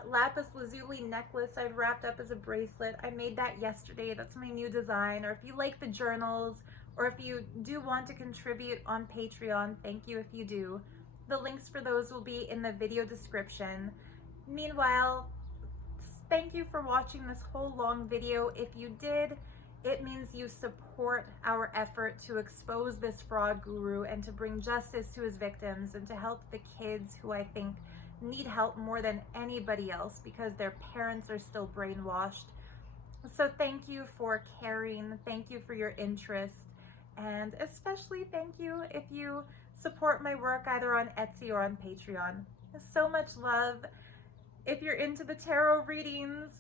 lapis lazuli necklace I've wrapped up as a bracelet, I made that yesterday. That's my new design. Or if you like the journals, or if you do want to contribute on Patreon, thank you if you do. The links for those will be in the video description. Meanwhile, thank you for watching this whole long video. If you did, it means you support our effort to expose this fraud guru and to bring justice to his victims, and to help the kids who I think need help more than anybody else because their parents are still brainwashed. So thank you for caring. Thank you for your interest. And especially thank you if you support my work either on Etsy or on Patreon. So much love. If you're into the tarot readings,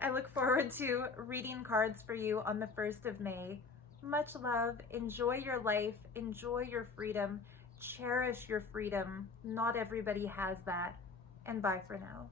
I look forward to reading cards for you on the 1st of May. Much love. Enjoy your life. Enjoy your freedom. Cherish your freedom. Not everybody has that. And bye for now.